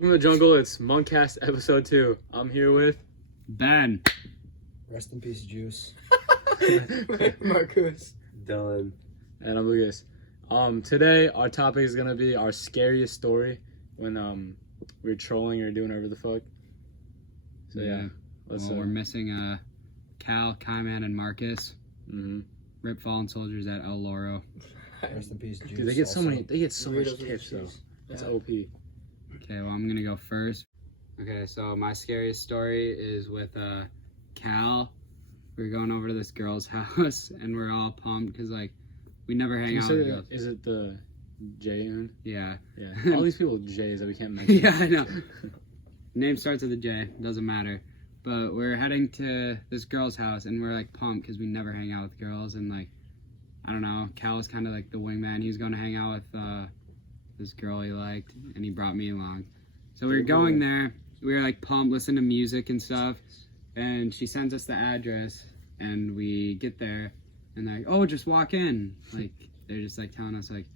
From the jungle, it's Monkcast episode 2. I'm here with Ben. Rest in peace, Juice. Marcus. Dylan. and I'm Lucas. Today our topic is gonna be our scariest story when we were trolling or doing whatever the fuck. So yeah, We're missing Cal, Kaiman, and Marcus. Rip fallen soldiers at El Loro. Rest in peace, Juice. Dude, they get so also. many. They get so much Weirdos with tips though. cheese. That's Yeah. OP. Okay, well, I'm gonna go first. Okay, so my scariest story is with Cal. We were going over to this girl's house, and we're all pumped because like we never hang out with girls. Is it the J-un? Yeah. Yeah. All these people with J's that we can't mention. Yeah, I know. Name starts with a J. Doesn't matter. But we're heading to this girl's house, and we're like pumped because we never hang out with girls, and like I don't know. Cal was kind of like the wingman. He was going to hang out with this girl he liked, and he brought me along. So we were going there. We were like pumped, listening to music and stuff. And she sends us the address, and we get there, and they're like, "Oh, just walk in." Like they're just like telling us like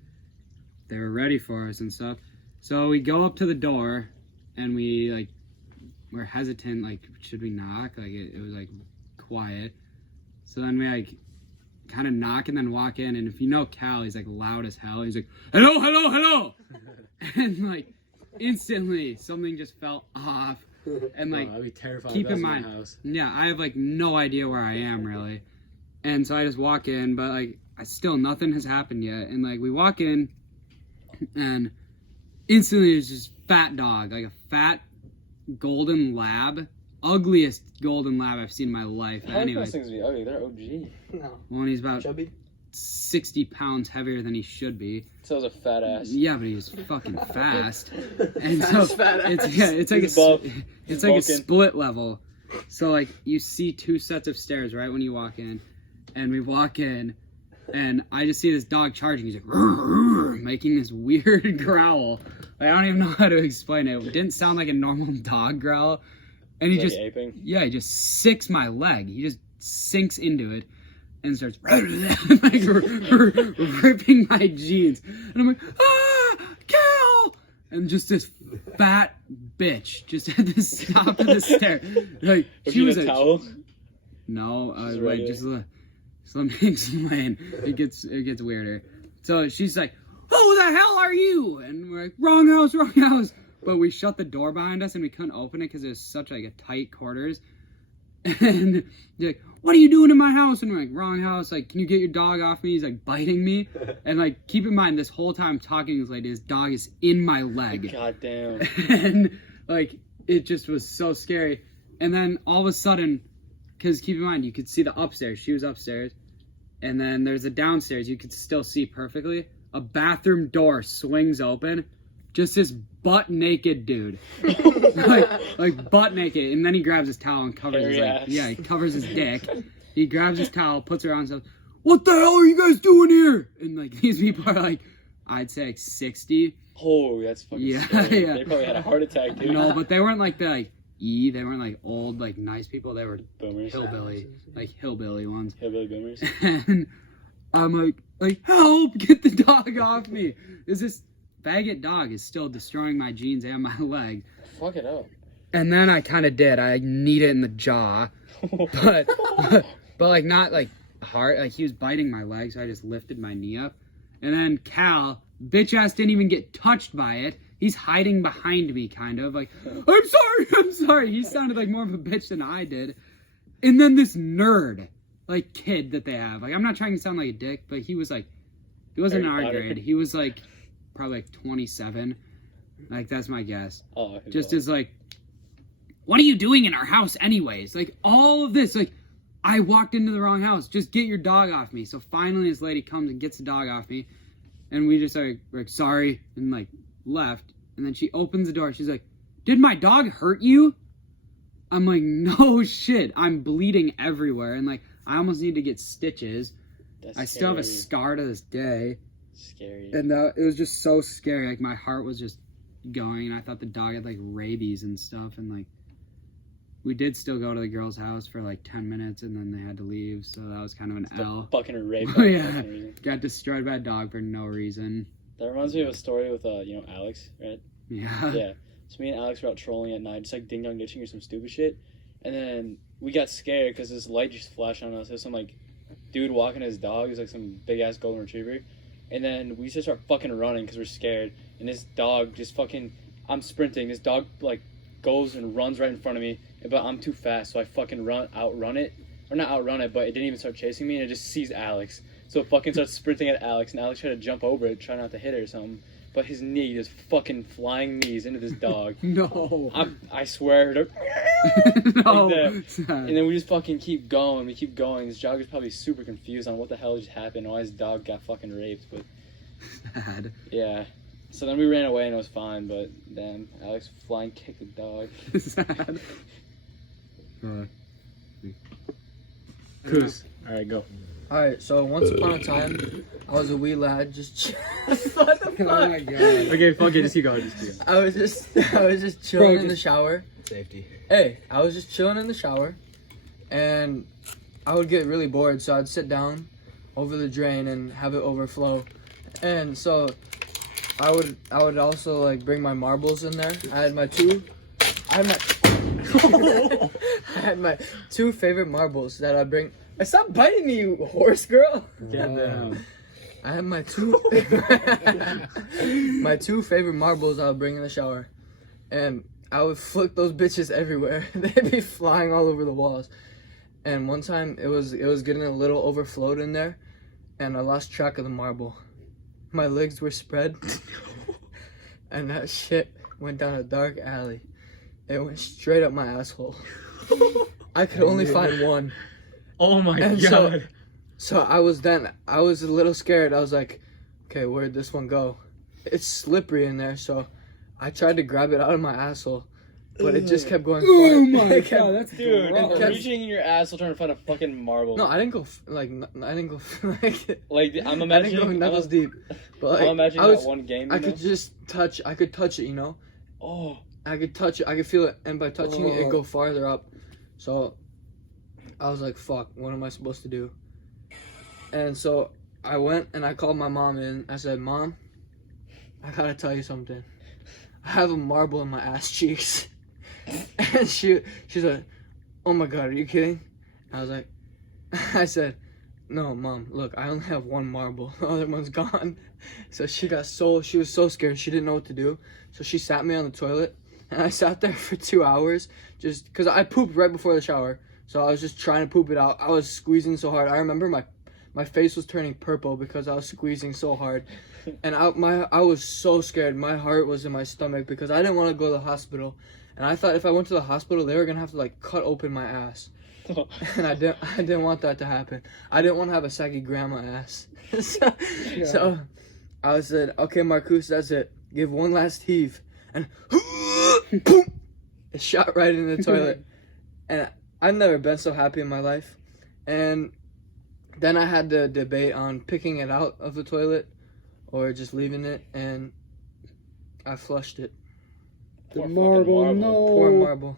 they were ready for us and stuff. So we go up to the door, and we're hesitant. Like, should we knock? Like it was like quiet. So then we like kind of knock and then walk in, and if you know Cal, he's like loud as hell. He's like, "Hello, hello, hello," and like instantly something just felt off. And like, I'd be terrified. keep if that in was my mind, house. yeah, I have like no idea where I am really, and so I just walk in, but like nothing has happened yet, and like we walk in, and instantly there's this fat dog, like a fat golden lab, ugliest golden lab I've seen in my life. How do Anyways, those things be ugly? They're OG. No. well, he's about Chubby? 60 pounds heavier than he should be. So it's a fat ass. Yeah, but he's fucking fast. And so Fat ass. it's like He's buff. it's like a Vulcan. split level. So like you see two sets of stairs right when you walk in, and we walk in, and I just see this dog charging. He's like "Rrr, rrr," making this weird growl. Like, I don't even know how to explain it. It didn't sound like a normal dog growl, and he Like just aping. he just sinks my leg. He just sinks into it and starts like ripping my jeans. And I'm like, "Ah, Cal!" And just this fat bitch just at the top of the stair. Like, Was she she was in a a... towel? No, She's wait, regular. just let me explain. It gets weirder. So she's like, "Who the hell are you?" And we're like, wrong house. But we shut the door behind us, and we couldn't open it because it was such like a tight quarters. And they're like, "What are you doing in my house?" And we're like, "Wrong house. Like, can you get your dog off me?" He's like biting me. And like, keep in mind, this whole time talking to this lady, his dog is in my leg. God damn. And like, it just was so scary. And then all of a sudden, because keep in mind, you could see the upstairs. She was upstairs. And then there's a downstairs. You could still see perfectly. A bathroom door swings open. Just this butt naked dude. like butt naked. And then he grabs his towel and covers his Hairy like, ass. yeah, he covers his dick. He grabs his towel, puts it around himself. "What the hell are you guys doing here?" And like, these people are like, I'd say like 60. Oh, that's fucking Yeah, scary. yeah. They probably had a heart attack too. No, but they weren't like the like they weren't like old, like nice people. They were Boomers. hillbilly ones. Hillbilly boomers. And I'm like, "Help! Get the dog off me!" This faggot dog is still destroying my jeans and my leg. Fuck it up. And then I kind of did. I kneed it in the jaw, but like not like hard. Like he was biting my leg, so I just lifted my knee up. And then Cal, bitch ass, didn't even get touched by it. He's hiding behind me, kind of like, I'm sorry. He sounded like more of a bitch than I did. And then this nerd, like kid that they have, like I'm not trying to sound like a dick, but he was like, he wasn't in Harry our Potter. grade. He was like probably like 27. Like that's my guess. Oh, okay, Just cool. as like, "What are you doing in our house anyways?" Like all of this, like I walked into the wrong house. Just get your dog off me. So finally this lady comes and gets the dog off me. And we just are like, "Sorry," and like left. And then she opens the door. She's like, "Did my dog hurt you?" I'm like, "No shit. I'm bleeding everywhere." And like, I almost need to get stitches. That's I still have a scary. scar to this day. Scary. And it was just so scary. Like my heart was just going, and I thought the dog had like rabies and stuff. And like, we did still go to the girl's house for like 10 minutes, and then they had to leave. So that was kind of an L. Fucking a rape. Oh, yeah. Got destroyed by a dog for no reason. That reminds me of a story with Alex, right? Yeah. Yeah. So me and Alex were out trolling at night, just like ding dong ditching or some stupid shit. And then we got scared because this light just flashed on us. There's some like dude walking his dog. He's like some big ass golden retriever. And then we just start fucking running because we're scared. And this dog just fucking, I'm sprinting. This dog like goes and runs right in front of me. But I'm too fast, so I fucking outrun it. Or not outrun it, but it didn't even start chasing me. And it just sees Alex. So it fucking starts sprinting at Alex. And Alex tried to jump over it, try not to hit it or something. But his knee is fucking flying knees into this dog. No. I swear. No. Like that. And then we just fucking keep going. We keep going. This jogger's probably super confused on what the hell just happened. Why his dog got fucking raped. But Sad. yeah. So then we ran away and it was fine. But then Alex flying kicked the dog. Sad. Coos. All right, go. Alright, so once upon a time, I was a wee lad just what the fuck? Oh my god. Okay, fuck it. Just keep going. Just keep going. I was just chilling in the shower. Safety. Hey, I was just chilling in the shower, and I would get really bored, so I'd sit down over the drain and have it overflow. And so I would also like bring my marbles in there. I had my I had my two favorite marbles that I'd bring. Stop biting me, you horse girl. Get down. I had my two my two favorite marbles I would bring in the shower, and I would flick those bitches everywhere. They'd be flying all over the walls. And one time it was getting a little overflowed in there, and I lost track of the marble. My legs were spread, and that shit went down a dark alley. It went straight up my asshole. I could only find one. Oh my And god. So I was a little scared. I was like, okay, where'd this one go? It's slippery in there, so I tried to grab it out of my asshole, but it just kept going. Oh my It kept- god, that's Dude, gross. reaching in your asshole trying to find a fucking marble. No, I didn't go like Like, I'm I didn't go imagining. knuckles deep, but I'm like, imagining I was, that one game. I You know? could just touch. I could touch it, you know. Oh. I could touch it. I could feel it, and by touching it, it'd go farther up. So I was like, "Fuck, what am I supposed to do?" And so I went and I called my mom in. I said, "Mom, I gotta tell you something. I have a marble in my ass cheeks." And she's like, "Oh my god, are you kidding?" I was like, I said, "No, Mom, look, I only have one marble. The other one's gone." So she was so scared. She didn't know what to do. So she sat me on the toilet, and I sat there for 2 hours just because I pooped right before the shower. So I was just trying to poop it out. I was squeezing so hard. I remember my face was turning purple because I was squeezing so hard. And I was so scared. My heart was in my stomach because I didn't want to go to the hospital. And I thought if I went to the hospital, they were going to have to like cut open my ass. And I didn't want that to happen. I didn't want to have a saggy grandma ass. So I said, "Okay, Marcus, that's it. Give one last heave." And boom, it shot right in the toilet. And I've never been so happy in my life. And then I had the debate on picking it out of the toilet or just leaving it, and I flushed it. The Poor fucking marble, no. Poor marble.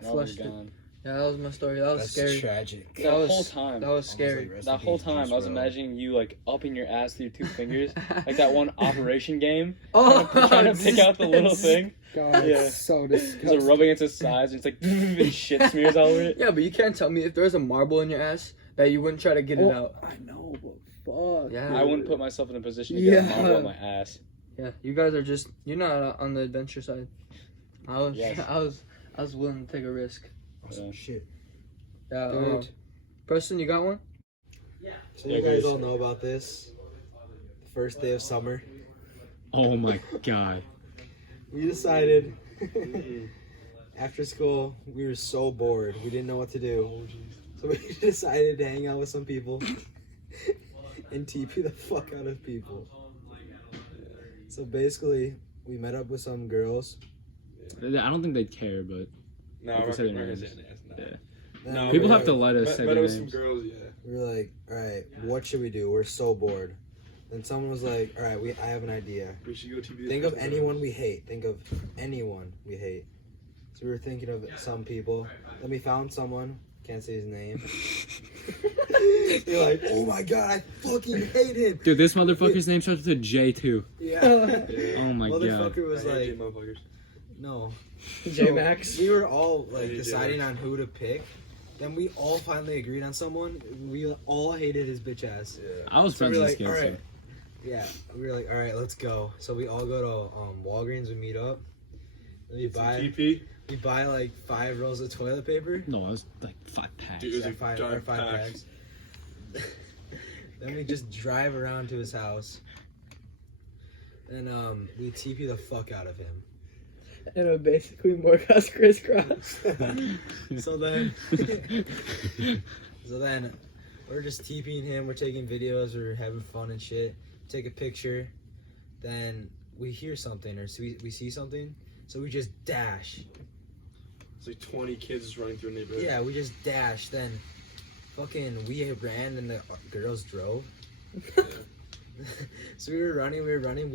I Marble flushed it. gone. Yeah, that was my story. That was That's scary. tragic. That That was whole time. That was scary. Almost like That rest in whole peace, time, Juice I was WRLD. imagining you like upping your ass through your 2 fingers, like that one Operation game, Oh, trying to pick out the little thing. God, Yeah. it's so It's disgusting. rubbing against his sides, and it's like and shit smears all over it. Yeah, but you can't tell me if there's a marble in your ass that you wouldn't try to get it Oh, out. I know, but fuck. Yeah. I wouldn't put myself in a position to get a Yeah. marble on my ass. Yeah, you guys are you're not on the adventure side. I was, Yes. I was willing to take a risk. Awesome shit. Yeah, Dude. Preston, you got one? So you guys all know about this. The first day of summer. Oh my god. We decided after school we were so bored. We didn't know what to do. So we decided to hang out with some people and TP the fuck out of people. So basically we met up with some girls. I don't think they'd care, but No, If we we're say their not gonna names. say names. No. Yeah. And No, we people were have to like- let us say But their it was some names. girls, yeah. We were like, alright, what should we do? We're so bored. Then someone was like, alright, I have an idea. We should go TV. Think of anyone we hate. Think of anyone we hate. So we were thinking of some people. Then we found someone. Can't say his name. You're like, oh my god, I fucking hate him. Dude, this motherfucker's name starts with a J too. Yeah. Oh my god. Motherfucker was I hate like, motherfuckers. No. J Max. We were all like Hey, deciding J-Max. on who to pick. Then we all finally agreed on someone. We all hated his bitch ass. I was So we friends were with like, this all kid. right. Yeah, we were like, all right, let's go. So we all go to Walgreens. We meet up. And we buy like 5 rolls of toilet paper. No, I was like 5 packs. Dude, it was Yeah, a five dark packs. Then we just drive around to his house. And we TP the fuck out of him. And it basically Morcos crisscross. So then, we're just TPing him. We're taking videos. We're having fun and shit. Take a picture. Then we hear something or we see something. So we just dash. It's like 20 kids just running through a neighborhood. Yeah, we just dash. Then, fucking, we ran and the girls drove. So we were running.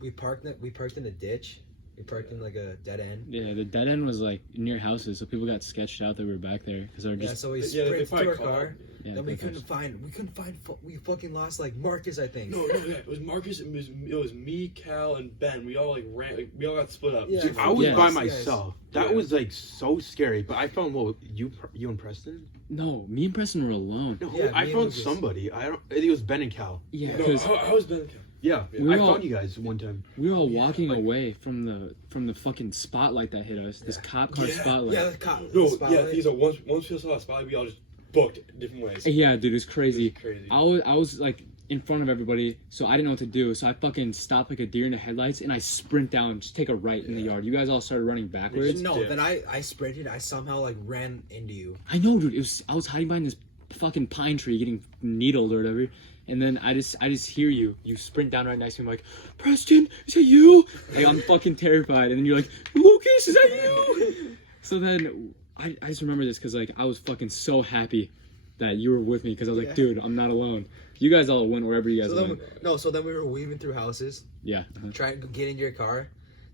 We parked in a ditch. We parked in like a dead end. Yeah, the dead end was like near houses, so people got sketched out that we were back there because they were Yeah, just. so we they sprinted probably to our called. car. Yeah, Then we good couldn't find. We fucking lost like Marcus, I think. No, it was Marcus. It was me, Cal, and Ben. We all like ran. Like, we all got split up. Yeah. Dude, I was Yes. by myself. That Yeah. was like so scary. But I found you and Preston. No, me and Preston were alone. No, Yeah, I me and found Lucas. somebody. I don't. It was Ben and Cal. Yeah, No, because I was Ben and Cal. Yeah, We I all- found you guys one time. we were all walking like- away from the fucking spotlight that hit us. This cop car Yeah, spotlight. Yeah, the cop. No, the spotlight. yeah. Once we saw that spotlight, we all just booked different ways. Yeah, dude, it was crazy. It was crazy. I was like in front of everybody, so I didn't know what to do. So I fucking stopped like a deer in the headlights, and I sprint down, just take a right in the yard. You guys all started running backwards. No, Yeah. then I sprinted. I somehow like ran into you. I know, dude. I was hiding behind this fucking pine tree, getting needled or whatever. And then I just hear you. You sprint down right next to me. I'm like, Preston, is that you? Like I'm fucking terrified. And then you're like, Lucas, is that you? So then I just remember this because like I was fucking so happy that you were with me because I was like, Yeah. dude, I'm not alone. You guys all went wherever you guys went. So then we were weaving through houses, Yeah. trying to get into your car.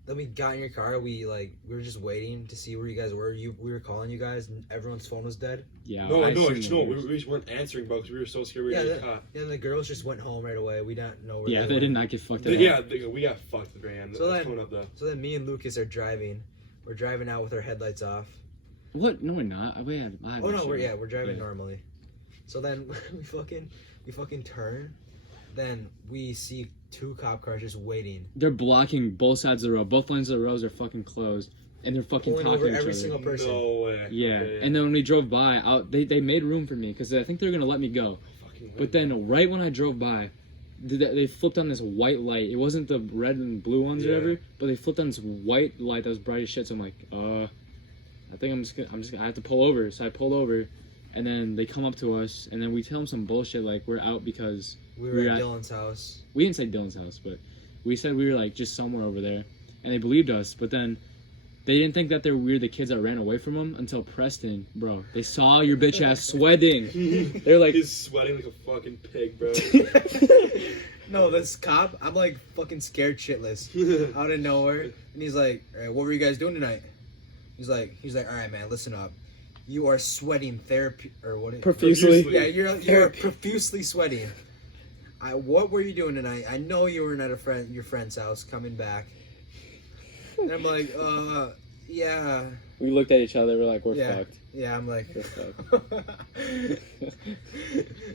Then we got in your car. We were just waiting to see where you guys were. We were calling you guys, and everyone's phone was dead. Yeah. No, I no, seen no. the We just weren't answering, bro, because we were so scared we were Yeah, gonna get caught. And the girls just went home right away. We didn't know where. Yeah, they went. did not get fucked up. Yeah, we got fucked, man. So That's then- coming up though. So then me and Lucas are driving. We're driving out with our headlights off. What? No, we're not. I had Oh no, my we're shit. driving Yeah. normally. So then we fucking turn. Then we see 2 cop cars just waiting. They're blocking both sides of the road. Both lanes of the roads are fucking closed, and they're fucking Pulling talking over to each every other. single person. No way. Yeah, Okay, and then when we drove by, they made room for me because I think they were gonna let me go. Fucking But then right when I drove by, they flipped on this white light. It wasn't the red and blue ones or Yeah. whatever, but they flipped on this white light that was bright as shit. So I'm like, I think I'm just gonna I have to pull over. So I pulled over, and then they come up to us, and then we tell them some bullshit like we're out because We were We're at at- Dylan's house. we didn't say Dylan's house, but we said we were like just somewhere over there, and they believed us. But then they didn't think that they were the kids that ran away from them until Preston, bro. They saw your bitch ass sweating. They're like, he's sweating like a fucking pig, bro. No, this cop, I'm like fucking scared shitless out of nowhere. And he's like, all right, what were you guys doing tonight? He's like, all right, man, listen up. You are sweating therapy, or what? profusely. Yeah, you're profusely sweating. What were you doing tonight? I know you were at your friend's house coming back. And I'm like, yeah. We looked at each other. We're like, we're Yeah. fucked. Yeah, I'm like. We're fucked.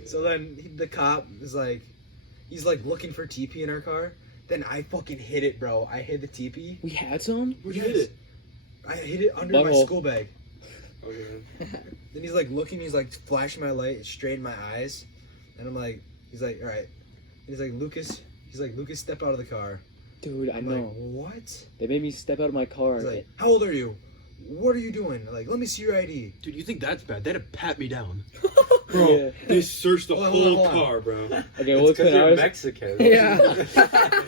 So then the cop is like, he's like looking for TP in our car. Then I fucking hit it, bro. I hit the TP. We had some. Where'd you hit it? I hit it under my Butthole. school bag. Okay. Then he's like looking, he's like flashing my light straight in my eyes. And I'm like, he's like, all right. He's like, Lucas, step out of the car. Dude, I I'm know. like, what? They made me step out of my car. He's like, how old are you? What are you doing? Like, let me see your ID. Dude, you think that's bad? They'd have pat me down. Bro, Yeah. they searched the Hold on, whole hold on. car, bro. Okay, we'll explain ours. Mexican. Yeah.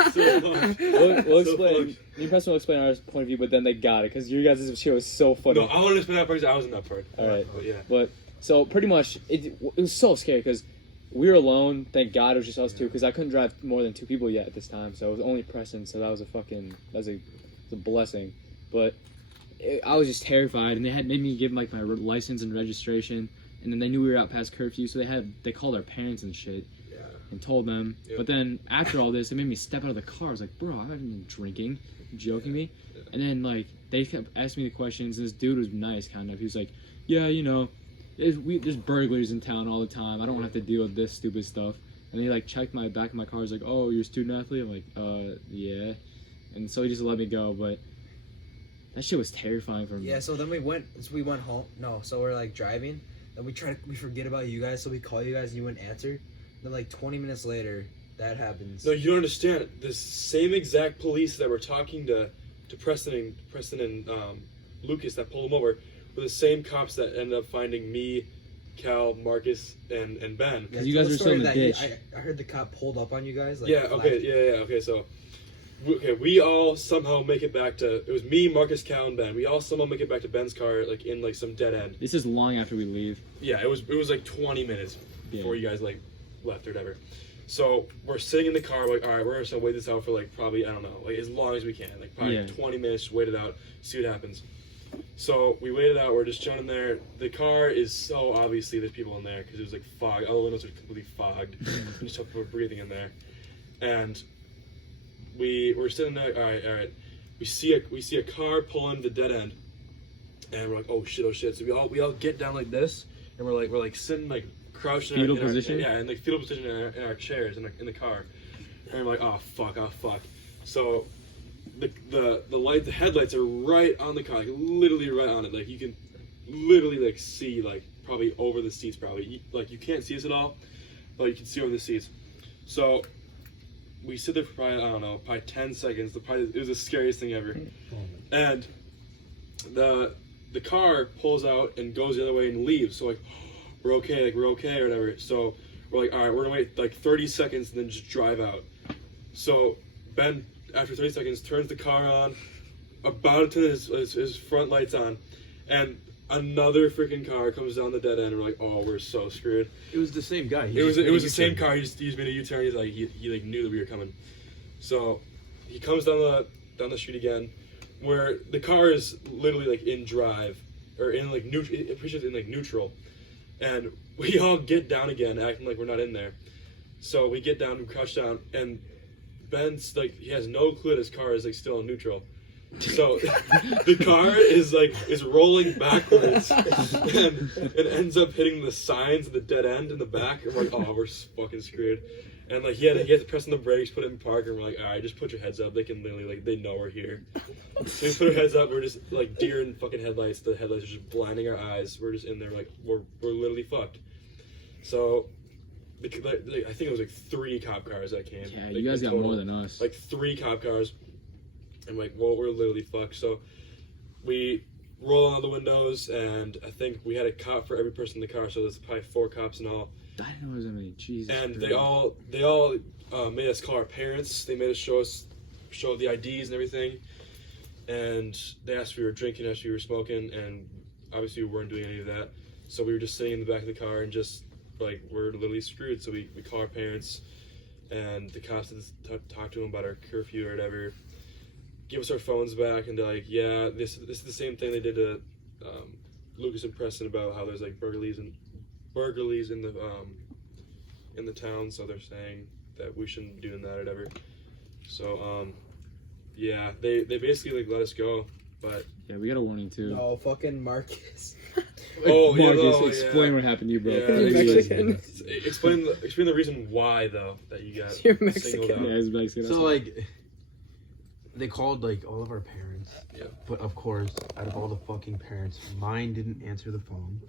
So fucked. We'll So explain. fucked. Me and Preston will explain our point of view, but then they got it because your guys' shit was so funny. No, I want to explain that part because I was in that part. All right. But yeah. But so pretty much it was so scary because we were alone. Thank God it was just us two because I couldn't drive more than 2 people yet at this time. So it was only Preston. So that was a blessing. But I was just terrified, and they had made me give like my license and registration, and then they knew we were out past curfew, so they called our parents and shit. Yeah. and told them. Yep. But then after all this, it made me step out of the car. I was like, bro, I haven't been drinking. You joking me? And then like they kept asking me the questions. And this dude was nice, kind of. He was like, yeah, you know, there's burglars in town all the time. I don't have to deal with this stupid stuff. And he like checked my back of my car. He's like, oh, you're a student athlete? I'm like, yeah. And so he just let me go. But that shit was terrifying for me. Yeah, so then we went home. No, so we're like driving, and we forget about you guys, so we call you guys and you wouldn't answer. Then like 20 minutes later, that happens. No, you don't understand. The same exact police that were talking to Preston and Lucas that pulled him over were the same cops that ended up finding me, Cal, Marcus, and Ben. Yeah, you guys tell the were still in story the that ditch. I heard the cop pulled up on you guys. Like, Yeah. Okay. Yeah. Okay. So. Okay, we all somehow make it back to. It was me, Marcus, Cal, and Ben. We all somehow make it back to Ben's car, like in like some dead end. This is long after we leave. Yeah, it was like 20 minutes before you guys like left or whatever. So we're sitting in the car, like, all right, we're just gonna wait this out for like probably, I don't know, like as long as we can, like probably 20 minutes. Wait it out, see what happens. So we waited out. We're just chilling in there. The car is so obviously there's people in there because it was like fog. All the windows are completely fogged. And just we're breathing in there, and we're sitting there. All right. We see a car pull into the dead end, and we're like, oh shit. So we all get down like this, and we're like sitting like crouched Fetal position. in like fetal position in our chairs in the car, and we're like, oh fuck. So the headlights are right on the car, like literally right on it. Like you can literally like see like probably over the seats probably. Like you can't see us at all, but you can see over the seats. So we sit there for probably, I don't know, probably 10 seconds. It was the scariest thing ever. And the car pulls out and goes the other way and leaves. So like, we're okay or whatever. So we're like, all right, we're gonna wait like 30 seconds and then just drive out. So Ben, after 30 seconds, turns the car on, about to turn his front lights on, and another freaking car comes down the dead end. And we're like, oh, we're so screwed. It was the same guy. It was the same car. He just made a U-turn. He's like he like knew that we were coming. So he comes down the street again, where the car is literally like in drive or in like neutral. I'm pretty sure it's in like neutral, and we all get down again, acting like we're not in there. So we get down, we crouch down, and Ben's like he has no clue that his car is like still in neutral. So the car is rolling backwards and it ends up hitting the signs of the dead end in the back. I'm like, oh, we're fucking screwed. And like he had to press on the brakes, put it in park, and we're like, all right, just put your heads up. They can literally like they know we're here. So we put our heads up. We're just like deer in fucking headlights. The headlights are just blinding our eyes. We're just in there like we're literally fucked. So I think it was like 3 cop cars that came. Yeah, like, you guys got total. more than us. Like 3 cop cars. I'm like, well, we're literally fucked. So we roll out the windows, and I think we had a cop for every person in the car, so there's probably 4 cops in all. I didn't know there was that many. Jesus. And Christ. they all made us call our parents. They made us show the IDs and everything. And they asked if we were drinking, asked if we were smoking, and obviously we weren't doing any of that. So we were just sitting in the back of the car and just like we're literally screwed. So we call our parents, and the cops talk to them about our curfew or whatever. Give us our phones back, and they're like, yeah, this is the same thing they did to Lucas and Preston about how there's like burglaries in the town, so they're saying that we shouldn't be doing that or whatever. So yeah, they basically like let us go, but yeah, we got a warning too. No, fucking Marcus. oh yeah, Marcus, explain what happened to you, bro. Yeah, Mexican. explain the reason why though that you got You're singled Mexican. out. Yeah, it's Mexican. So like, they called like all of our parents. Yeah. But of course, out of all the fucking parents, mine didn't answer the phone.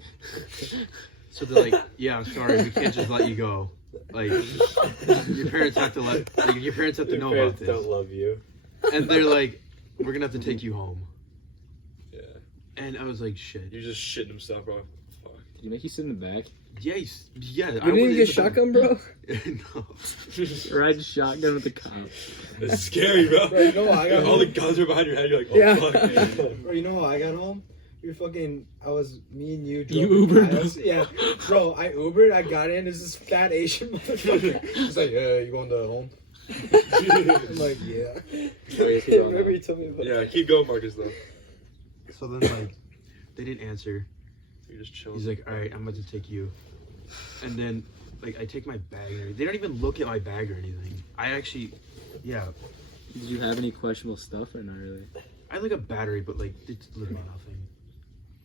So they're like, "Yeah, I'm sorry, we can't just let you go. Like, your parents have to know about this." Don't love you. And they're like, "We're gonna have to take you home." Yeah, And I was like, "Shit." you're just shitting himself, bro. Fuck. Did you make you sit in the back? Yeah, You didn't get shotgun, bro? No. Ride shotgun with the cop. It's scary, bro. Bro, you know how I got All the home? guns are behind your head. You're like, oh Yeah. fuck. Bro, you know how I got home? Me and you drove. You Ubered? Miles. Yeah. Bro, I Ubered, I got in, there's this fat Asian motherfucker. He's like, yeah, you going to home? I'm like, yeah. Remember you told me about Yeah, keep going, Marcus. Though So then like, they didn't answer. you're just chilling. He's like, "All right, I'm about to take you." And then I take my bag. And everything. They don't even look at my bag or anything. I actually, yeah. Did you have any questionable stuff or not really? I had like a battery, but like it's literally nothing.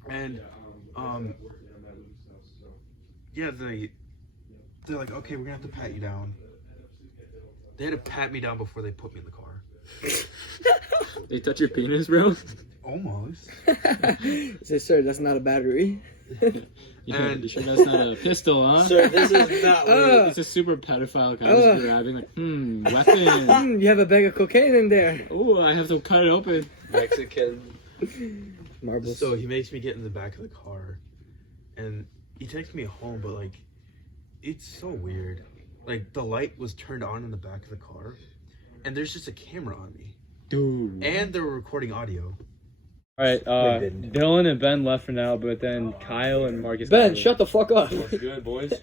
And yeah, they're like, okay, we're gonna have to pat you down. They had to pat me down before they put me in the car. They touch your penis, bro? Almost. Say, sir, that's not a battery. Yeah, And- you sure that's not a pistol, huh? Sir, this is not weird. It's a super pedophile kind of grabbing, like, weapon. You have a bag of cocaine in there. Oh, I have to cut it open. Mexican. Marbles. So he makes me get in the back of the car, and he takes me home, but like, it's so weird. Like, the light was turned on in the back of the car, and there's just a camera on me. Dude. And they were recording audio. All right, They didn't. Dylan and Ben left for now, but then Kyle and Marcus. Ben, shut the fuck up. What's good, boys?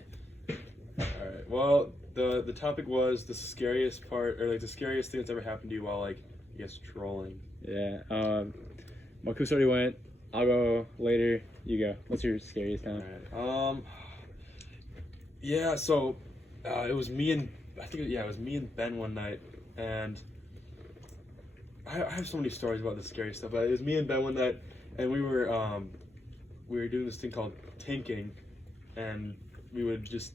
Alright, well, the topic was the scariest part, or like the scariest thing that's ever happened to you while, like, I guess, trolling. Yeah. Marcus already went. I'll go later. You go. What's your scariest time? Alright, yeah, so, it was me and, it was me and Ben one night, and I have so many stories about the scary stuff, but it was me and Ben one night, and we were doing this thing called tanking, and we would just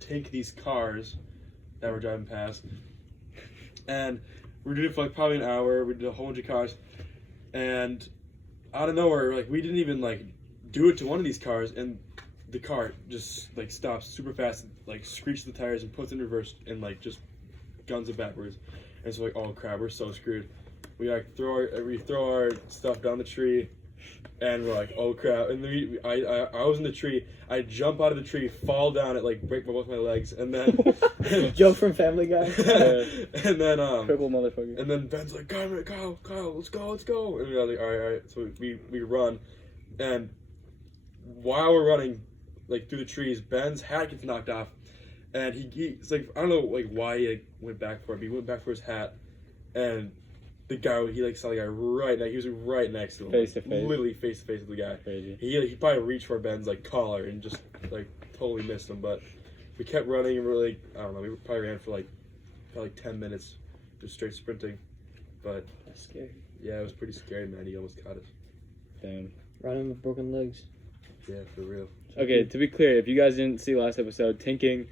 tank these cars that were driving past, and we were doing it for like probably an hour. We did a whole bunch of cars, and out of nowhere, like, we didn't even like do it to one of these cars, and the car just like stops super fast, like screeches the tires and puts it in reverse and like just guns it backwards. And it's like, oh crap, we're so screwed. We like throw our stuff down the tree, and we're like, oh crap. And then I was in the tree. I jump out of the tree, fall down, it like break both my legs, and then Joke from Family Guy. and then Triple motherfucker. and then Ben's like, Kyle, let's go. And we're like, all right. So we run, and while we're running, like through the trees, Ben's hat gets knocked off, and he's like, I don't know like why he like, went back for it, but he went back for his hat, and the guy, he like saw the guy right next, he was right next to him, Face to face. literally face to face with the guy. Crazy. He probably reached for Ben's like collar and just like totally missed him, but we kept running and we're like, I don't know, we probably ran for like 10 minutes, just straight sprinting, but That's scary. yeah, it was pretty scary, man. He almost caught us. Damn. Running with broken legs. Yeah, for real. Okay, to be clear, if you guys didn't see last episode, tanking,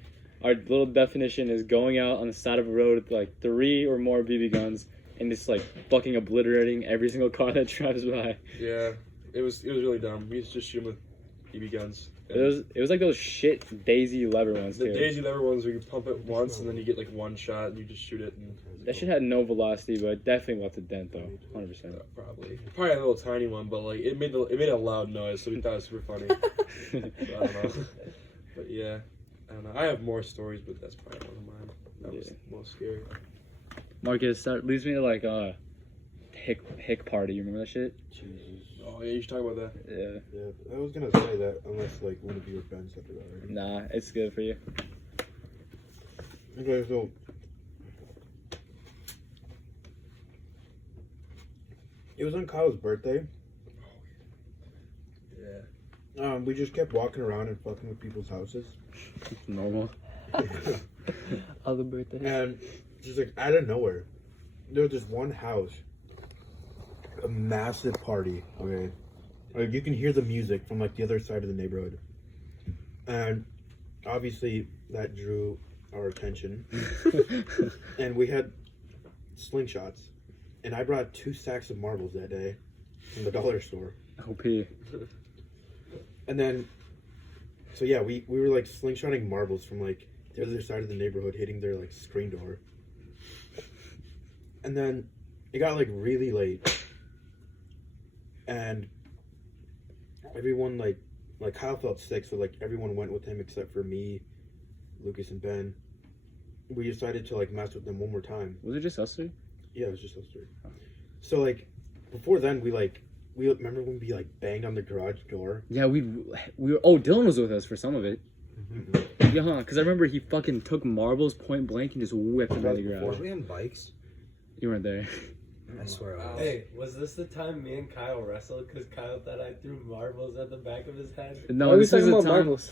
our little definition is going out on the side of a road with like 3 or more BB guns and just like fucking obliterating every single car that drives by. Yeah, it was really dumb. We used to just shoot him with BB guns. It was like those shit Daisy lever ones The too. Daisy lever ones where you pump it once and then you get like one shot and you just shoot it. And That shit had no velocity, but it definitely left a dent though, 100%. probably a little tiny one, but like it made a loud noise, so we thought it was super funny. So, I don't know, but yeah, I don't know. I have more stories, but that's probably one of mine. That was the most scary. Marcus, that leads me to like hick party. You remember that shit? Jesus. Oh yeah, you should talk about that. Yeah. Yeah, I was gonna say that unless like one of you or Ben said it already. Nah, it's good for you. Okay, so it was on Kyle's birthday. Yeah. We just kept walking around and fucking with people's houses. Normal. Other birthday. And just like out of nowhere, there was this one house, a massive party. Okay, like, you can hear the music from like the other side of the neighborhood, and obviously that drew our attention. And we had slingshots, and I brought 2 stacks of marbles that day from the dollar store. OP. And then, so yeah, we were like slingshotting marbles from like the other side of the neighborhood, hitting their like screen door. And then it got like really late, and everyone like Kyle felt sick, so like everyone went with him except for me, Lucas, and Ben. We decided to like mess with them one more time. Was it just us three? Yeah, it was just us 3. So like before then, we remember when we like banged on the garage door. Yeah, we were. Oh, Dylan was with us for some of it. Mm-hmm. Yeah, because I remember he fucking took marbles point blank and just whipped them out of the Were garage. we on bikes? You weren't there. I swear I was. Hey, was this the time me and Kyle wrestled? Because Kyle thought I threw marbles at the back of his head. No, Why are we this was talking a about time. marbles?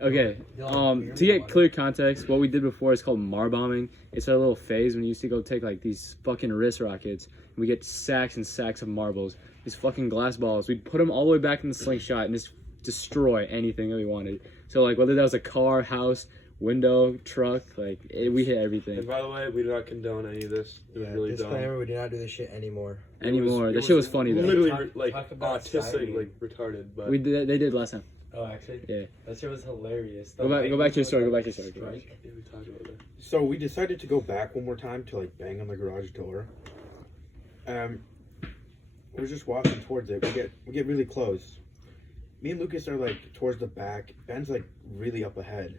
Okay. To get clear context, what we did before is called mar bombing. It's a little phase when you used to go take like these fucking wrist rockets, and we get sacks and sacks of marbles. These fucking glass balls. We'd put them all the way back in the slingshot and just destroy anything that we wanted. So like whether that was a car, house, window, truck, like we hit everything. And by the way, we do not condone any of this. It was really dumb. Disclaimer: we do not do this shit anymore. That shit was funny though. Literally, Talk- talk about autistic, siding. retarded. But They did last time. Oh, actually? Yeah. That shit was hilarious. Go back to your story. Go back to your story. Strike. yeah, we talked about that. So we decided to go back one more time to like bang on the garage door. We're just walking towards it. We get really close. Me and Lucas are like towards the back. Ben's like really up ahead.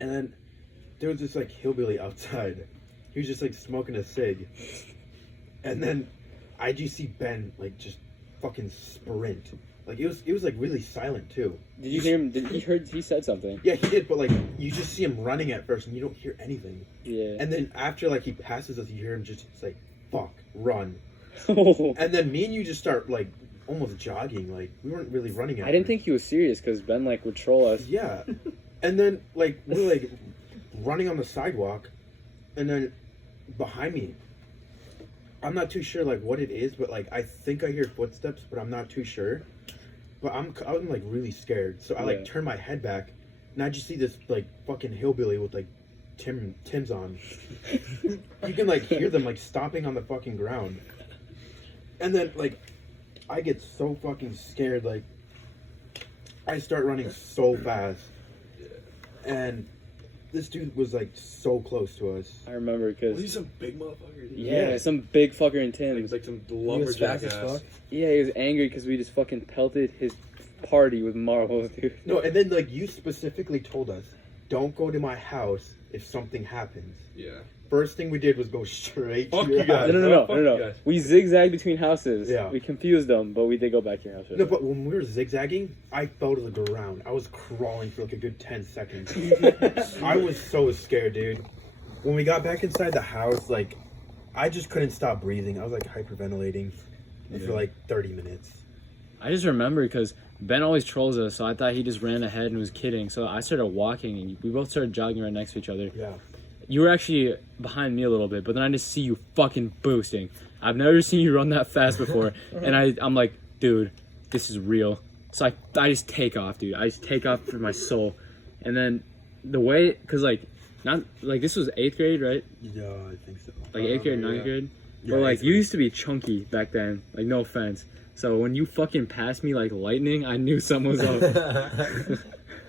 And then there was this like hillbilly outside. He was just like smoking a cig. And then I just see Ben like just fucking sprint. Like it was like really silent too. Did you hear him? He said something. Yeah, he did, but like you just see him running at first and you don't hear anything. Yeah. And then after like he passes us, you hear him just say, "Fuck, run." I And then me and you just start like almost jogging. Like we weren't really running at didn't think he was serious because Ben like would troll us. Yeah. And then like we're like running on the sidewalk, and then behind me, I'm not too sure like what it is, but like I think I hear footsteps, but I'm not too sure. But I'm like really scared, so I like Yeah. turn my head back, and I just see this like fucking hillbilly with like Tim's on. You can like hear them like stomping on the fucking ground. And then like I get so fucking scared, like I start running so fast. And this dude was like so close to us. I remember Was he because some big motherfucker? yeah, some big fucker in Tim's. Like some He was lumberjack fast as ass. fuck. Yeah, he was angry because we just fucking pelted his party with marbles, dude. No, and then like you specifically told us, don't go to my house if something happens. Yeah. First thing we did was go straight Fuck to your you guys. house. No. Fuck you guys. We zigzagged between houses. Yeah. We confused them, but we did go back to your house. No, but when we were zigzagging, I fell to the ground. I was crawling for like a good 10 seconds. I was so scared, dude. When we got back inside the house, like, I just couldn't stop breathing. I was like hyperventilating for like 30 minutes. I just remember because Ben always trolls us, so I thought he just ran ahead and was kidding. So I started walking, and we both started jogging right next to each other. Yeah. You were actually behind me a little bit, but then I just see you fucking boosting. I've never seen you run that fast before, and I'm like, dude, this is real. So I just take off, dude. I just take off for my soul, and then the way, cause like, not like this was 8th grade, right? Yeah, I think so. Like 8th grade, 9th yeah. grade. Yeah, But like, 8th you grade. used to be chunky back then. Like, no offense. So when you fucking passed me like lightning, I knew something was up.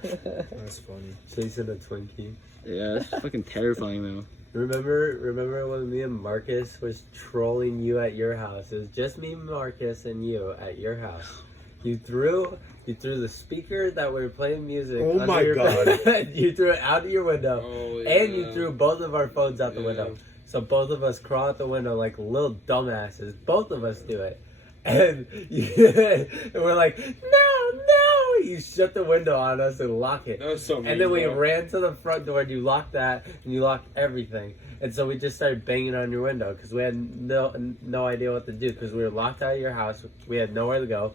That's funny. Chasing a Twinkie. Yeah, that's fucking terrifying though. Remember when me and Marcus was trolling you at your house? It was just me, Marcus, and you at your house. You threw the speaker that we were playing music. Oh under my your God. bed. You threw it out of your window, Oh, and you yeah. threw both of our phones out the Yeah. window. So both of us crawl out the window like little dumbasses. Both of us do it, and, and we're like, no. You shut the window on us and lock it. That was so mean, And then we bro. ran to the front door and you locked that and you locked everything. And so we just started banging on your window because we had no idea what to do because we were locked out of your house. We had nowhere to go.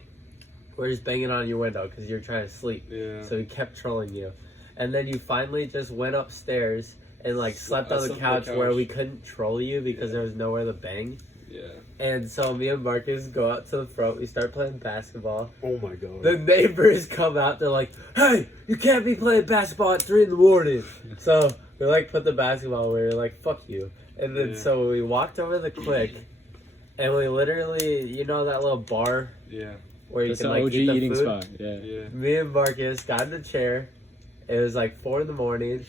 We're just banging on your window because you were trying to sleep. Yeah. So we kept trolling you. And then you finally just went upstairs and like slept I on the slept on the couch where couch. we couldn't troll you because there was nowhere to bang. Yeah. And so me and Marcus go out to the front. We start playing basketball. Oh my God. The neighbors come out. They're like, "Hey, you can't be playing basketball at 3 a.m." So we like put the basketball away. We're like, "Fuck you." And then Yeah. so we walked over the Quick, and we literally, you know, that little bar Yeah. where you That's can an like OG eat the eating food. spot. Yeah. Yeah. Me and Marcus got in the chair. It was like 4 a.m,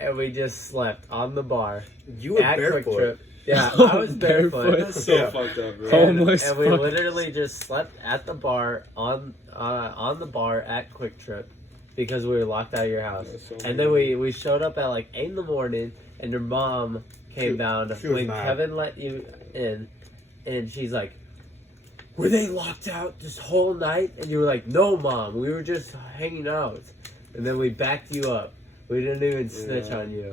and we just slept on the bar You were at Quick barefoot. Trip. Yeah, I was Barefoot. barefoot. That's so Yeah. fucked up, bro. Homeless And we fuck. literally just slept at the bar on the bar at Quick Trip because we were locked out of your house. That's so And then weird. we showed up at like 8 a.m, and your mom came She- down she was when mad. Kevin let you in, and she's like, "Were they locked out this whole night?" And you were like, "No, Mom, we were just hanging out." And then we backed you up. We didn't even snitch on you.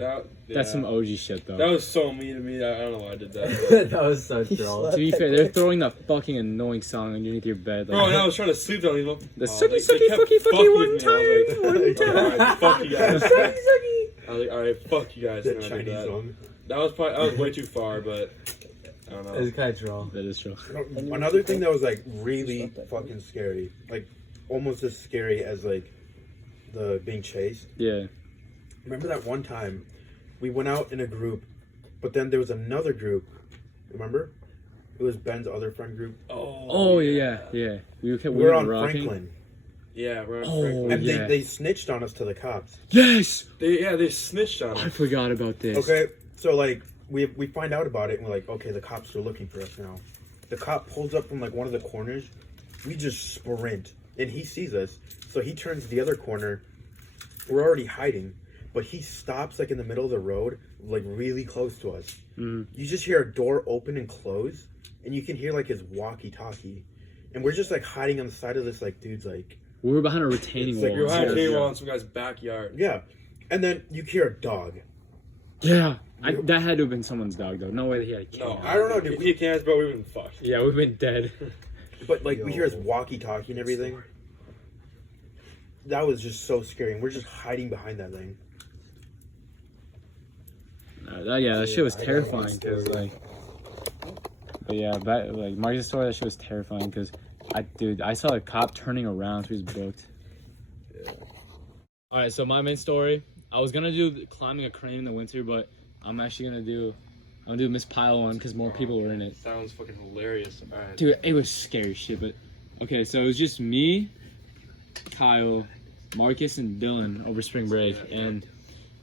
That's some OG shit though. That was so mean to me. I don't know why I did that. That was so troll. To be fair, they're throwing that fucking annoying song underneath your bed. Like, Bro, and I was trying to sleep down. The sucky sucky fucky fucky one time. Alright, fuck you guys. Sucky sucky. I was like, alright, fuck you guys. That And I did Chinese that. song. That was way too far, but I don't know. It was kind of troll. That is true. Another thing that was like really fucking scary, like almost as scary as like the being chased. Yeah. Remember that one time we went out in a group, but then there was another group. Remember? It was Ben's other friend group. Oh yeah. We We're on rocking. Franklin, Yeah, we're on Oh, Franklin. and yeah. they snitched on us to the cops. Yes. They snitched on I us. forgot about this. Okay, so like we find out about it, and we're like, okay, the cops are looking for us now. The cop pulls up from like one of the corners. We just sprint, and he sees us, so he turns the other corner. We're already hiding, but he stops like in the middle of the road, like really close to us. Mm. You just hear a door open and close, and you can hear like his walkie-talkie, and we're just like hiding on the side of this like dude's like We were behind a retaining It's like wall. We were behind a Yeah. table in some guy's backyard. yeah, and then you hear a dog. Yeah. That had to have been someone's dog though. No way that he had a cat. No, I don't know, dude. If he cans, bro, we've been fucked. Yeah, we've been dead. But like we hear his walkie-talkie and everything. That was just so scary, and we're just hiding behind that thing. That shit was terrifying because like. But yeah, like Marcus' story, that shit was terrifying because I saw a cop turning around, so he was booked. Yeah. All right, so my main story, I was gonna do climbing a crane in the winter, but I'm gonna do Miss Pile one because more people were in it. Sounds fucking hilarious. All right. Dude, it was scary shit, but okay, so it was just me, Kyle, Marcus, and Dylan over spring break, and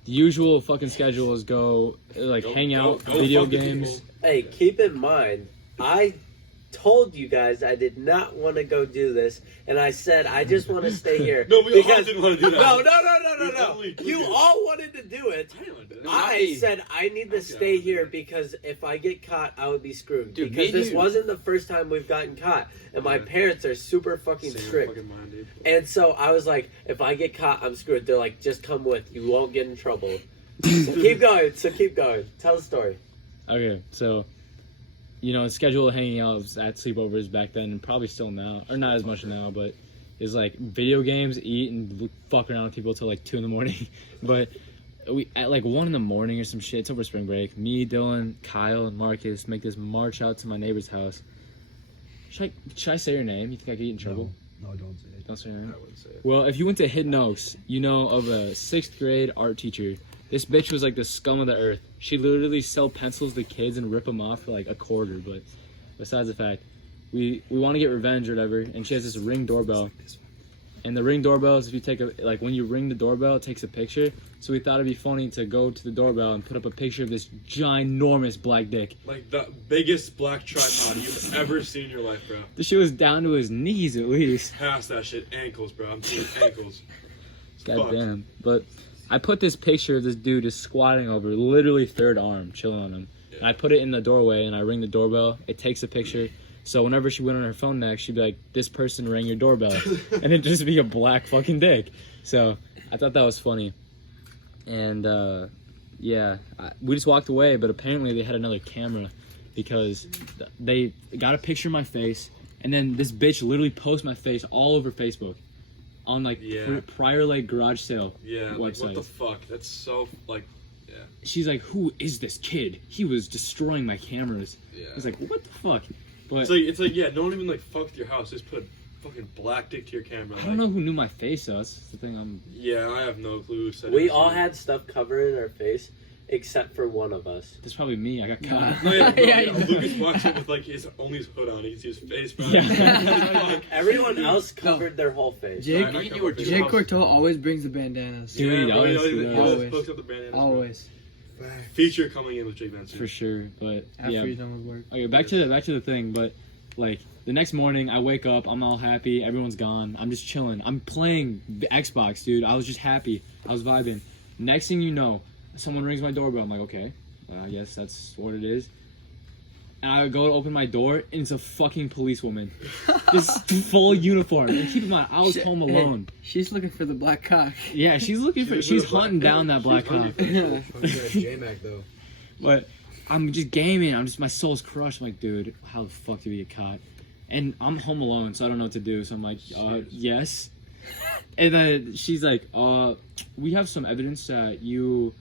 the usual fucking schedule is go hang out, go video fuck the games. people. Hey, keep in mind, I told you guys I did not want to go do this, and I said I just want to stay here. No, we all didn't want to do that. No. only two You did. all wanted to do it. No, I said I need to stay here because if I get caught, I would be screwed. Dude, because me this and you- wasn't the first time we've gotten caught, and my parents are super fucking Same strict. fucking mind, dude. And so I was like, if I get caught, I'm screwed. They're like, just come with. You won't get in trouble. So keep going. Tell the story. Okay, so the schedule of hanging out was at sleepovers back then, and probably still now, or not as much now, but is like video games, eat, and fuck around with people till like 2 a.m. But we at like 1 a.m. or some shit. It's over spring break. Me, Dylan, Kyle, and Marcus make this march out to my neighbor's house. Should I say your name? You think I could get in trouble? No, don't say it. Don't say your name. I wouldn't say it. Well, if you went to Hidden Oaks, you know of a 6th grade art teacher. This bitch was like the scum of the earth. She literally sell pencils to kids and rip them off for like $0.25. But besides the fact, we want to get revenge or whatever, and she has this Ring doorbell. And the Ring doorbell is if you take when you ring the doorbell, it takes a picture. So we thought it'd be funny to go to the doorbell and put up a picture of this ginormous black dick. Like the biggest black tripod you've ever seen in your life, bro. The shit was down to his knees at least. Past that shit, ankles, bro. I'm seeing ankles. God damn. But I put this picture of this dude just squatting over, literally third arm, chilling on him. Yeah. And I put it in the doorway and I ring the doorbell. It takes a picture. So whenever she went on her phone next, she'd be like, this person rang your doorbell. And it'd just be a black fucking dick. So I thought that was funny. And we just walked away, but apparently they had another camera because they got a picture of my face. And then this bitch literally posted my face all over Facebook on like Prior Lake garage sale Yeah, like, website. what the fuck? That's so, like, yeah. She's like, who is this kid? He was destroying my cameras. Yeah. I was like, what the fuck? But It's like, yeah, don't even, like, fuck with your house. Just put a fucking black dick to your camera. I don't know who knew my face, though. That's the thing I'm... Yeah, I have no clue who said it. We all had stuff covered in our face, except for one of us. That's probably me. I got caught. No, yeah, Yeah. Lucas walks in with, like, only his hood on. You can see his face, bro. Yeah. Everyone else covered their whole face. Jake, I you were Jake Cortell always brings the bandanas. Dude, Yeah, I bro, was- he I always was- hooks up the bandanas, bro. Always. Feature coming in with Jake Benson. For sure, but After yeah. he's done with work. Okay, back to the thing, but like the next morning I wake up, I'm all happy, everyone's gone, I'm just chilling, I'm playing the Xbox, dude. I was just happy, I was vibing. Next thing you know, someone rings my doorbell. I'm like, okay, I guess that's what it is. and I go to open my door, and it's a fucking policewoman. Just full uniform. And keep in mind, I was home alone. She's looking for the black cock. Yeah, she's hunting down that black cock. J-Mac though. But I'm just gaming. My soul's crushed. I'm like, dude, how the fuck do we get caught? And I'm home alone, so I don't know what to do. So I'm like, yes. And then she's like, we have some evidence that you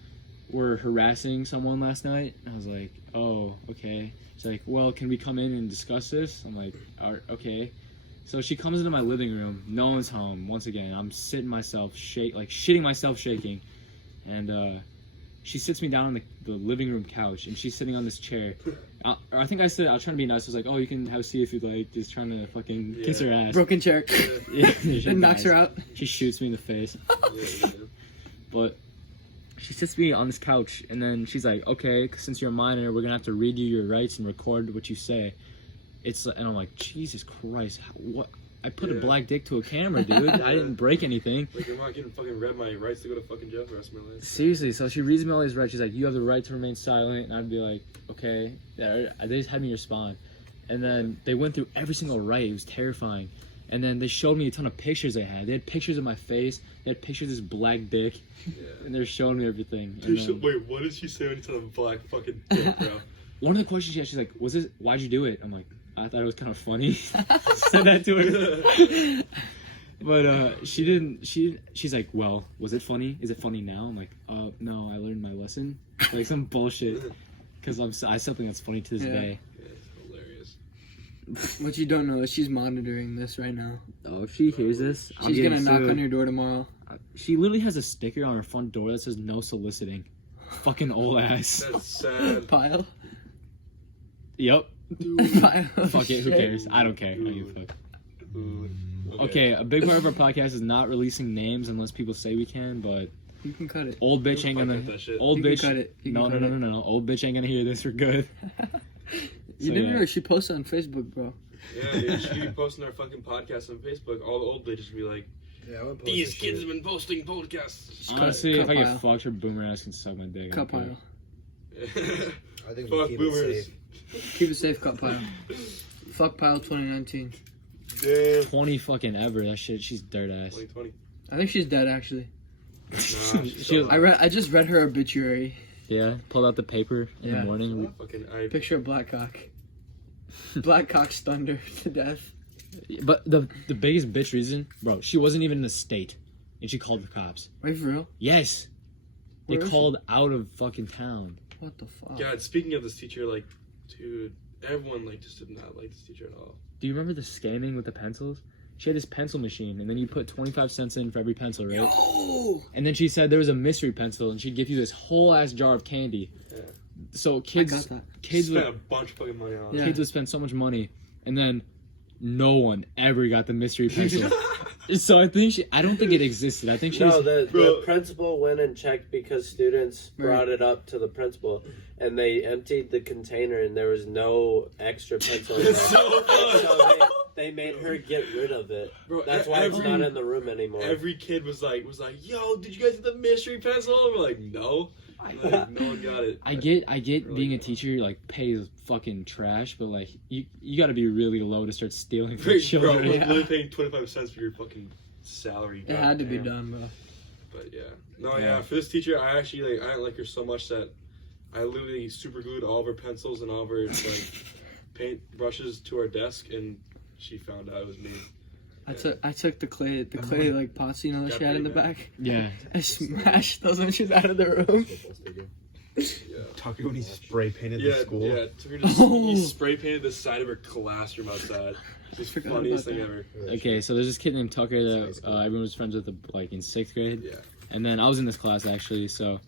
were harassing someone last night. And I was like, oh, okay. She's like, well, can we come in and discuss this? I'm like, okay. So she comes into my living room. No one's home. Once again, I'm shitting myself shaking. And she sits me down on the living room couch, and she's sitting on this chair. I think I said, I was trying to be nice. I was like, oh, you can have a seat if you'd like. Just trying to fucking kiss her ass. Broken chair. Yeah, Then knocks her out. She shoots me in the face. But she sits me on this couch, and then she's like, okay, since you're a minor, we're gonna have to read you your rights and record what you say. And I'm like, Jesus Christ, what? I put a black dick to a camera, dude. I didn't break anything. Like, I'm not getting fucking read my rights to go to fucking jail for the rest of my life. Seriously, so she reads me all these rights. She's like, you have the right to remain silent. And I'd be like, okay. They just had me respond. And then they went through every single right. It was terrifying. And then they showed me a ton of pictures they had. They had pictures of my face. They had pictures of this black dick. Yeah. And they're showing me everything. Wait, what did she say when you said a black fucking dick, bro? One of the questions she asked, she's like, why'd you do it? I'm like, I thought it was kind of funny. Said that to her. But she's like, well, was it funny? Is it funny now? I'm like, no, I learned my lesson. Like some bullshit. Because I still think that's funny to this day. Yeah, it's hilarious. What you don't know is she's monitoring this right now. Oh, if she hears this, she's gonna knock on your door tomorrow. She literally has a sticker on her front door that says no soliciting. Fucking old ass. That's sad. Pile? Yep. Pile. Fuck it, who cares? I don't care. I don't give a fuck. Okay, a big part of our podcast is not releasing names unless people say we can, but you can cut it. Old bitch ain't gonna. Old bitch. Cut it. No. Old bitch ain't gonna hear this. We're good. You didn't know she posted on Facebook, bro. Yeah, dude, she be posting our fucking podcast on Facebook. All the old bitches be like, these kids have been posting podcasts. Honestly, if I get fucked, her boomer ass can suck my dick. Cut pile. I think fuck keep boomers. it safe. Keep it safe, cut pile. Fuck pile 2019. Damn. 20 fucking ever. That shit, she's dirt ass. 2020. I think she's dead actually. Nah, I just read her obituary. Yeah, pulled out the paper in the morning. Picture of black cock. Black cock stunned her to death. But the biggest bitch reason, bro, she wasn't even in the state, and she called the cops. Wait, for real? Yes. They Where called out of fucking town. What the fuck? God, speaking of this teacher, like, dude, everyone, like, just did not like this teacher at all. Do you remember the scanning with the pencils? She had this pencil machine, and then you put 25 cents in for every pencil, right? Yo! And then she said there was a mystery pencil, and she'd give you this whole ass jar of candy. Yeah. So kids Spent a bunch of fucking money on it. Kids would spend so much money, and then no one ever got the mystery pencil. So I don't think it existed. I think she the principal went and checked because students brought it up to the principal, and they emptied the container, and there was no extra pencil in there. So they made her get rid of it. Bro, that's why it's not in the room anymore. Every kid was like, yo, did you guys get the mystery pencil? And we're like, no. Like, no one got it. I get being a teacher, like, pays fucking trash, but, like, you gotta be really low to start stealing from children. Bro, literally paying 25 cents for your fucking salary. It had to be done, bro. But, yeah. No, yeah, for this teacher, I actually, I didn't like her so much that I literally super glued all of her pencils and all of her, like, paint brushes to our desk, and she found out it was me. I took the clay like pots, you know, that she had in the back. Yeah. I smashed those when she was out of the room. Yeah. Tucker when he spray painted the school. Yeah, Tucker he spray painted the side of her classroom outside. It's the funniest thing ever. Okay, so there's this kid named Tucker that everyone was friends with, like, in 6th grade. Yeah. And then I was in this class, actually, so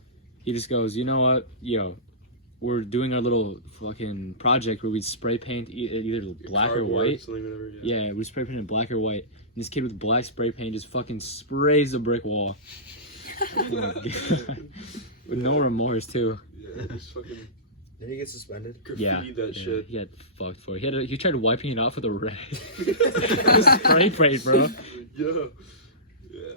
he just goes, you know what, yo, we're doing our little fucking project where we spray paint either black or white. Whatever, yeah, we spray painted black or white. And this kid with black spray paint just fucking sprays the brick wall. With no remorse, too. Yeah, just fucking... Did he get suspended? Graffiti that shit. He had fucked for it. He tried wiping it off with a red spray paint, bro. Yeah. Yeah.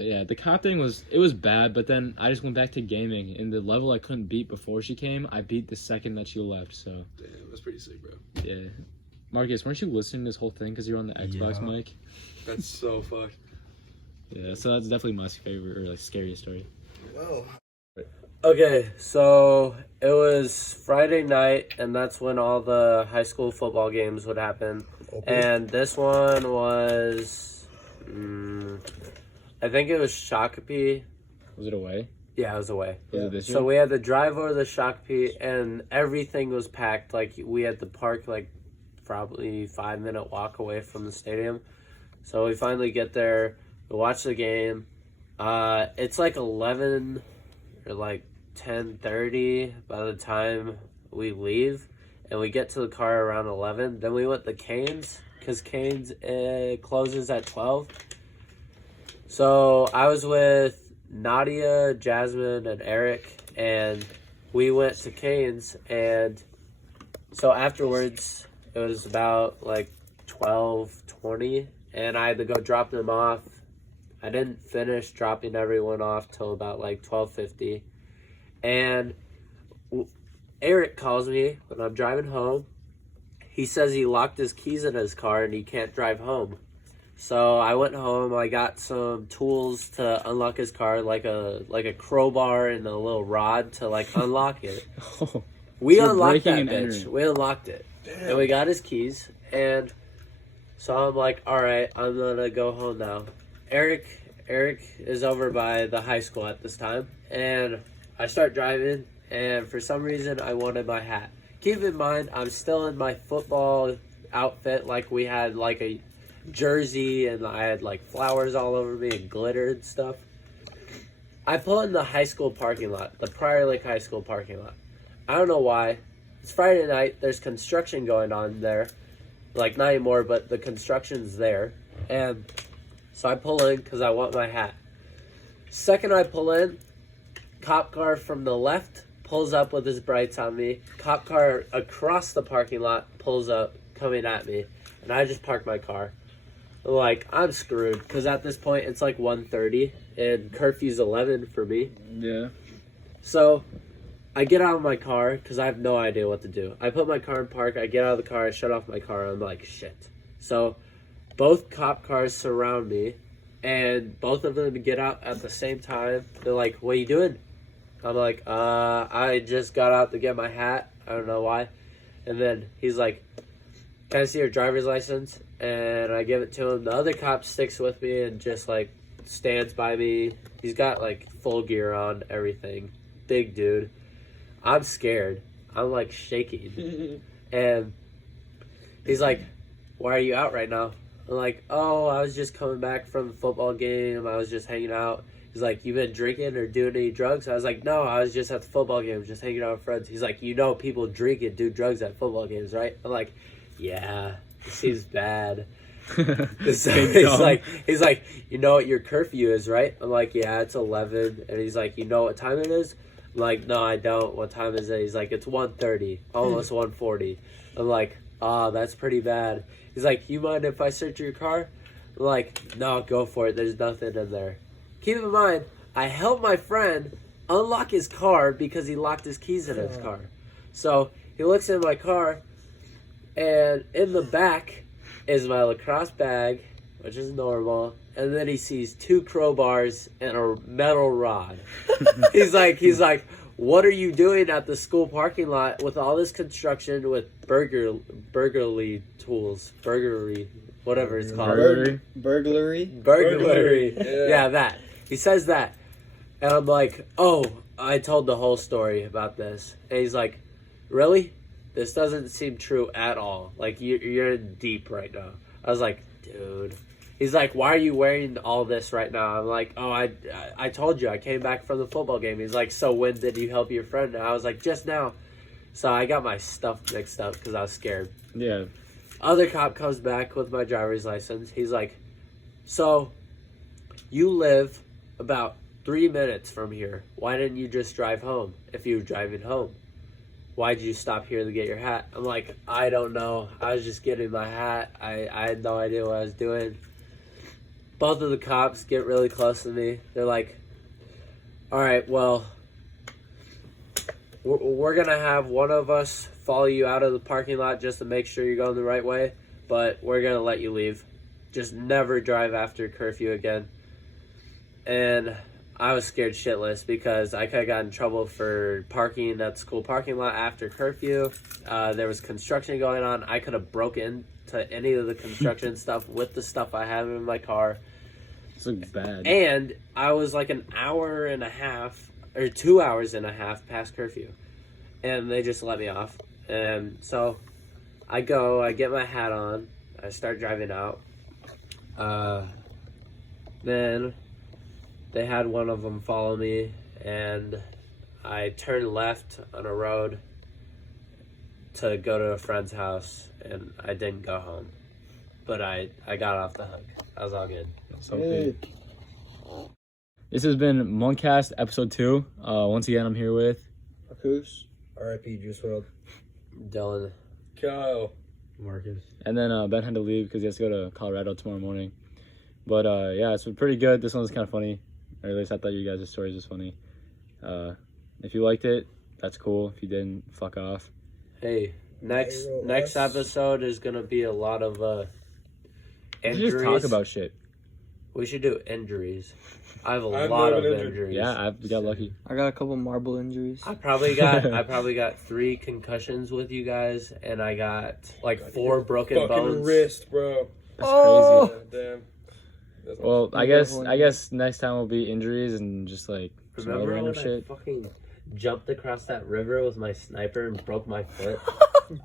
But yeah, the cop thing was bad, but then I just went back to gaming. And the level I couldn't beat before she came, I beat the second that she left. So Damn, that's pretty sick, bro. yeah, Marcus, weren't you listening to this whole thing because you're on the Xbox mic? That's so fucked. Yeah, so that's definitely my favorite or like scariest story. Whoa. Okay, so it was Friday night, and that's when all the high school football games would happen. And this one was, I think it was Shakopee. Was it away? Yeah, it was away. Was it this So year? we had to drive over the Shakopee, and everything was packed. Like, we had to park, like, probably 5-minute walk away from the stadium. So we finally get there, we watch the game. It's like 11 or like 10:30 by the time we leave, and we get to the car around 11. Then we went to Canes, because Canes closes at 12. So I was with Nadia, Jasmine, and Eric, and we went to Canes. And so afterwards, it was about like 12:20, and I had to go drop them off. I didn't finish dropping everyone off till about like 12:50. And Eric calls me when I'm driving home. He says he locked his keys in his car and he can't drive home. So I went home. I got some tools to unlock his car, like a crowbar and a little rod to like unlock it. Oh, We so you're unlocked breaking that and bitch. entering. We unlocked it. And we got his keys. And so I'm like, all right, I'm gonna go home now. Eric is over by the high school at this time, and I start driving, and for some reason I wanted my hat. Keep in mind, I'm still in my football outfit, like we had like a jersey, and I had like flowers all over me and glitter and stuff. I pull in the high school parking lot, the Prior Lake High School parking lot. I don't know why. It's Friday night, there's construction going on there. Like, not anymore, but the construction's there. And so I pull in because I want my hat. Second I pull in, cop car from the left pulls up with his brights on me. Cop car across the parking lot pulls up, coming at me. And I just park my car. Like, I'm screwed because at this point it's like 1:30 and curfew's 11 for me. Yeah. So I get out of my car because I have no idea what to do. I put my car in park, I get out of the car, I shut off my car, I'm like, shit. So both cop cars surround me, and both of them get out at the same time. They're like, what are you doing? I'm like, I just got out to get my hat. I don't know why. And then he's like, can I see your driver's license? And I give it to him. The other cop sticks with me and just like stands by me. He's got like full gear on, everything. Big dude. I'm scared. I'm like shaking. And he's like, why are you out right now? I'm like, oh, I was just coming back from the football game. I was just hanging out. He's like, you been drinking or doing any drugs? I was like, no, I was just at the football game, just hanging out with friends. He's like, you know people drink and do drugs at football games, right? I'm like, yeah, it seems bad. So he's like, you know what your curfew is, right? I'm like, yeah, it's 11. And he's like, you know what time it is? I'm like, no, I don't. What time is it? He's like, it's 1:30, almost 1:40. I'm like, oh, that's pretty bad. He's like, you mind if I search your car? I'm like, no, go for it. There's nothing in there. Keep in mind, I helped my friend unlock his car because he locked his keys in his car. So he looks in my car, and in the back is my lacrosse bag, which is normal. And then he sees 2 crowbars and a metal rod. He's like, what are you doing at the school parking lot with all this construction with burglary tools? Burglary, whatever it's called. Burglary. Yeah, that. He says that. And I'm like, oh, I told the whole story about this. And he's like, really? This doesn't seem true at all. Like, you're in deep right now. I was like, dude. He's like, why are you wearing all this right now? I'm like, oh, I told you. I came back from the football game. He's like, so when did you help your friend? And I was like, just now. So I got my stuff mixed up because I was scared. Yeah. Other cop comes back with my driver's license. He's like, so you live about 3 minutes from here. Why didn't you just drive home if you were driving home? Why did you stop here to get your hat? I'm like, I don't know. I was just getting my hat. I had no idea what I was doing. both of the cops get really close to me. They're like, all right, well, we're going to have one of us follow you out of the parking lot just to make sure you're going the right way, but we're going to let you leave. Just never drive after curfew again. And I was scared shitless because I could have gotten in trouble for parking at the school parking lot after curfew. There was construction going on. I could have broken to any of the construction stuff with the stuff I have in my car. This looks bad. And I was like an hour and a half or 2 hours and a half past curfew. And they just let me off. And so I get my hat on, I start driving out. Then they had one of them follow me, and I turned left on a road to go to a friend's house, and I didn't go home. But I got off the hook. That was all good. So this has been Moncast episode 2. Once again, I'm here with Marcus. R.I.P. Juice WRLD. Dylan. Kyle. Marcus. and then Ben had to leave because he has to go to Colorado tomorrow morning. But yeah, it's been pretty good. This one was kind of funny, or at least I thought you guys' stories was funny. If you liked it, that's cool. If you didn't, fuck off. Hey, next episode is gonna be a lot of We injuries. just talk about shit. We should do injuries. I have a I've lot never of been injured. injuries. Yeah, we got lucky. I got a couple marble injuries. I probably got 3 concussions with you guys, and I got like 4 broken Fucking bones. wrist, bro. That's Oh! crazy. Damn. That's Well, I definitely- guess next time will be injuries and just like some other Remember random when shit. I fucking jumped across that river with my sniper and broke my foot?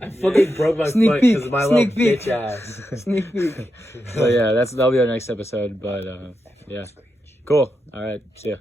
I fucking broke my Sneak foot peek, because of my sneak little peek. bitch ass. Sneak peek. But yeah, that'll be our next episode. But yeah, cool. All right, see ya.